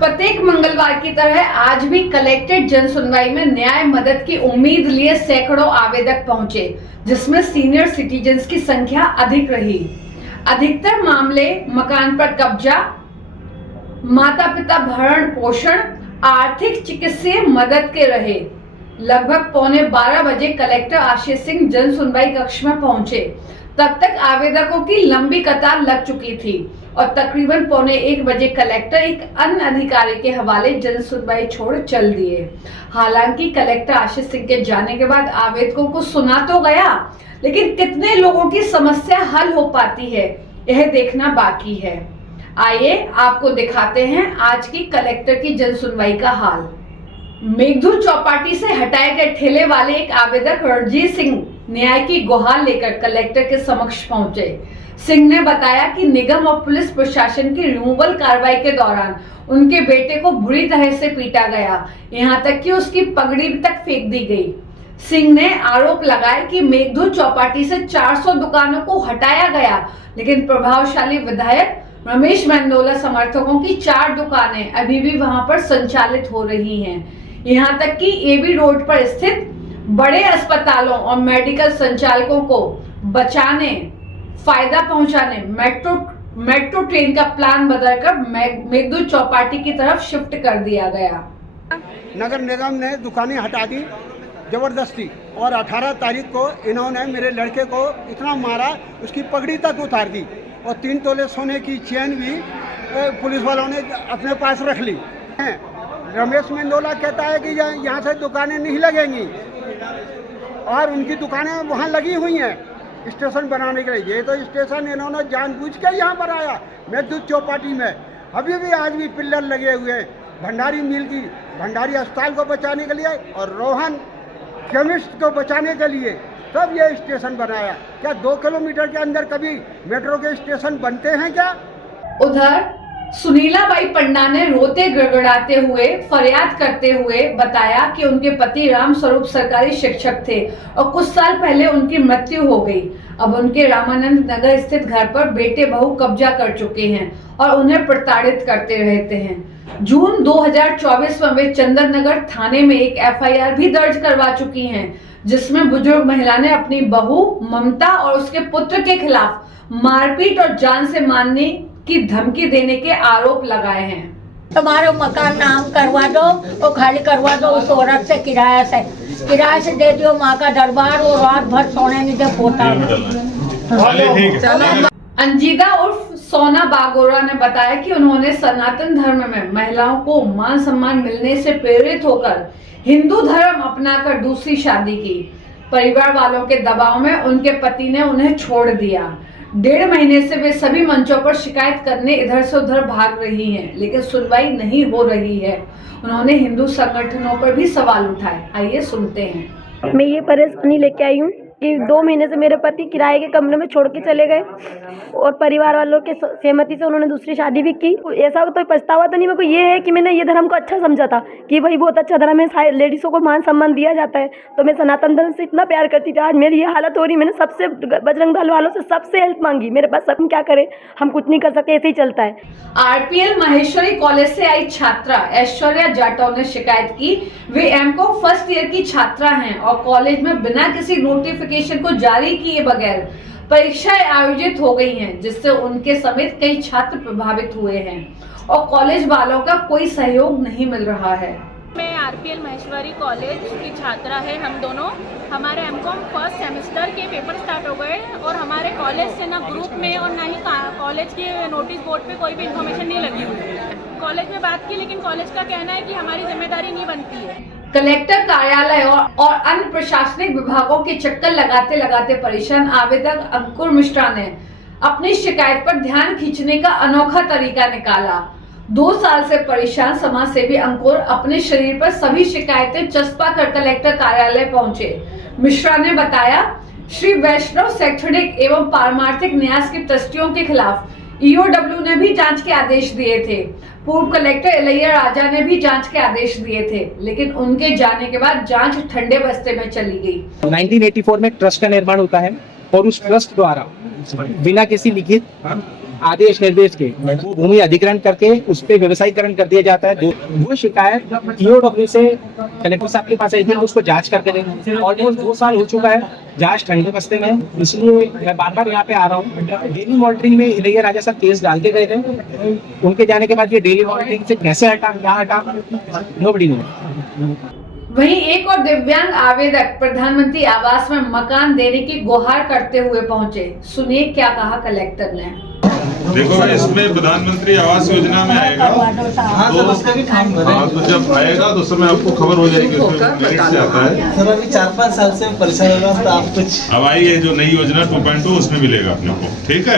प्रत्येक मंगलवार की तरह आज भी कलेक्टेड जन सुनवाई में न्याय मदद की उम्मीद लिए सैकड़ों आवेदक पहुंचे, जिसमें सीनियर सिटीजन्स की संख्या अधिक रही। अधिकतर मामले मकान पर कब्जा, माता पिता भरण पोषण, आर्थिक चिकित्सीय मदद के रहे। लगभग 11:15 बजे कलेक्टर आशीष सिंह जन सुनवाई कक्ष में पहुंचे। तब तक आवेदकों की लंबी कतार लग चुकी थी और तकरीबन 1:15 बजे कलेक्टर एक अन्य अधिकारी के हवाले जन सुनवाई छोड़ चल दिए। हालांकि कलेक्टर आशीष सिंह के जाने के बाद आवेदकों को सुना तो गया, लेकिन कितने लोगों की समस्या हल हो पाती है, यह देखना बाकी है। आइए आपको दिखाते हैं आज की कलेक्टर की जन सुनवाई का हाल। मेघदूत चौपाटी से हटाए गए ठेले वाले एक आवेदक रणजीत सिंह न्याय की गुहार लेकर कलेक्टर के समक्ष पहुंचे। सिंह ने बताया कि निगम और पुलिस प्रशासन की रिमूवल कार्रवाई के दौरान उनके बेटे को बुरी तरह से पीटा गया, यहां तक कि उसकी पगड़ी तक फेंक दी गई। सिंह ने आरोप लगाया कि मेघदूत चौपाटी से 400 दुकानों को हटाया गया, लेकिन प्रभावशाली विधायक रमेश मेंदोला समर्थकों की 4 दुकानें अभी भी वहां पर संचालित हो रही हैं। यहां तक कि एबी रोड पर स्थित बड़े अस्पतालों और मेडिकल संचालकों को बचाने, फायदा पहुंचाने मेट्रो ट्रेन का प्लान बदलकर मेघदूत चौपाटी की तरफ शिफ्ट कर दिया गया। नगर निगम ने दुकानें हटा दी जबरदस्ती, और 18 तारीख को इन्होंने मेरे लड़के को इतना मारा, उसकी पगड़ी तक उतार दी, और 3 तोले सोने की चेन भी पुलिस वालों ने अपने पास रख ली। रमेश मेंदोला कहता है कि यहाँ से दुकानें नहीं लगेंगी, और उनकी दुकानें वहाँ लगी हुई हैं स्टेशन बनाने के लिए। ये तो स्टेशन इन्होंने जानबूझ के यहाँ बनाया मेघदूत चौपाटी में। अभी भी आज भी पिल्लर लगे हुए हैं भंडारी मिल की, भंडारी अस्पताल को बचाने के लिए और रोहन केमिस्ट को बचाने के लिए, तब ये स्टेशन बनाया। क्या 2 किलोमीटर के अंदर कभी मेट्रो के स्टेशन बनते हैं क्या? उधर सुनीलाबाई पंडा ने रोते गड़गड़ाते हुए फरियाद करते हुए बताया कि उनके पति राम स्वरूप सरकारी शिक्षक थे और कुछ साल पहले उनकी मृत्यु हो गई। अब उनके रामानंद नगर स्थित घर पर बेटे बहू कब्जा कर चुके हैं और उन्हें प्रताड़ित करते रहते हैं। जून 2024 में वे चंदन नगर थाने में एक FIR भी दर्ज करवा चुकी हैं, जिसमें बुजुर्ग महिला ने अपनी बहू ममता और उसके पुत्र के खिलाफ मारपीट और जान से मारने की धमकी देने के आरोप लगाए हैं। तुम्हारा मकान नाम करवा दो और खाली करवा दो, उस औरत से किराया से दे दियो। माँ का दरबार, वो रात भर सोने नहीं दे पोता। अंजिदा उर्फ सोना बागोरा ने बताया कि उन्होंने सनातन धर्म में महिलाओं को मान सम्मान मिलने से प्रेरित होकर हिंदू धर्म अपनाकर दूसरी शादी की। परिवार वालों के दबाव में उनके पति ने उन्हें छोड़ दिया। 1.5 महीने से वे सभी मंचों पर शिकायत करने इधर से उधर भाग रही हैं, लेकिन सुनवाई नहीं हो रही है। उन्होंने हिंदू संगठनों पर भी सवाल उठाए। आइए सुनते हैं। मैं ये परेशानी लेके आई हूँ कि 2 महीने से मेरे पति किराए के कमरे में छोड़ के चले गए और परिवार वालों के सहमति से उन्होंने दूसरी शादी भी की। ऐसा तो पछतावा तो नहीं मेरे को, ये है कि मैंने ये धर्म को अच्छा समझा था कि भाई बहुत अच्छा धर्म है, लेडीज़ों को मान सम्मान दिया जाता है, तो मैं सनातन धर्म से इतना प्यार करती थी। आज मेरी ये हालत हो रही, मैंने सबसे बजरंग दल वालों से सबसे हेल्प मांगी, मेरे पास हम क्या करें, हम कुछ नहीं कर सकते, ऐसे ही चलता है। RPL महेश्वरी कॉलेज से आई छात्रा ऐश्वर्या जाटव ने शिकायत की। वे MCOM फर्स्ट ईयर की छात्रा हैं और कॉलेज में बिना किसी नोटिफिकेशन को जारी किए बगैर परीक्षाएं आयोजित हो गई हैं, जिससे उनके समेत कई छात्र प्रभावित हुए हैं और कॉलेज वालों का कोई सहयोग नहीं मिल रहा है। मैं RPL महेश्वरी कॉलेज की छात्रा है। हम दोनों, हमारे MCOM फर्स्ट सेमेस्टर के पेपर स्टार्ट हो गए और हमारे कॉलेज से ना ग्रुप में और ना ही कॉलेज के नोटिस बोर्ड पे कोई भी इन्फॉर्मेशन नहीं लगी हुई है। कॉलेज में बात की, लेकिन कॉलेज का कहना है कि हमारी जिम्मेदारी नहीं बनती है। कलेक्टर कार्यालय और अन्य प्रशासनिक विभागों के चक्कर लगाते लगाते परेशान आवेदक अंकुर मिश्रा ने अपनी शिकायत पर ध्यान खींचने का अनोखा तरीका निकाला। 2 साल से परेशान समाज सेवी अंकुर अपने शरीर पर सभी शिकायतें चस्पा कर कलेक्टर कार्यालय पहुंचे। मिश्रा ने बताया, श्री वैष्णव शैक्षणिक एवं पारमार्थिक न्यास की ट्रस्टियों के खिलाफ EOW ने भी जांच के आदेश दिए थे। पूर्व कलेक्टर इलैया राजा ने भी जांच के आदेश दिए थे, लेकिन उनके जाने के बाद जांच ठंडे बस्ते में चली गई। 1984 में ट्रस्ट का निर्माण होता है और उस ट्रस्ट द्वारा बिना किसी लिखित आदेश निर्देश के वो भूमि अधिग्रहण करके उस पर व्यवसायीकरण कर दिया जाता है। वो शिकायत ईओडब्ल्यू से कलेक्टर साहब के पास आई थी, उसको जांच करके देंगे। ऑलमोस्ट 2 साल हो चुका है जांच ठंडे बस्ते में, इसलिए मैं बार बार यहाँ पे आ रहा हूँ। डेली मॉनिटरिंग में इलैया राजा साहब केस डाल के गए थे, उनके जाने के बाद ये डेली मॉनिटरिंग से कैसे हटा, क्या हटा, नोबडी नो। वहीं एक और दिव्यांग आवेदक प्रधानमंत्री आवास में मकान देने की गुहार करते हुए पहुंचे। सुनिए क्या कहा कलेक्टर ने। देखो भाई, इसमें प्रधानमंत्री आवास योजना में आएगा तो जब आएगा तो समय आपको खबर हो जाएगी, उसमें मेरिट से आता है। सर अभी 4-5 साल से परेशान हो रहा हूं, तो आप कुछ अब आई है जो नई योजना 2.2 उसमें मिलेगा अपने को, ठीक है।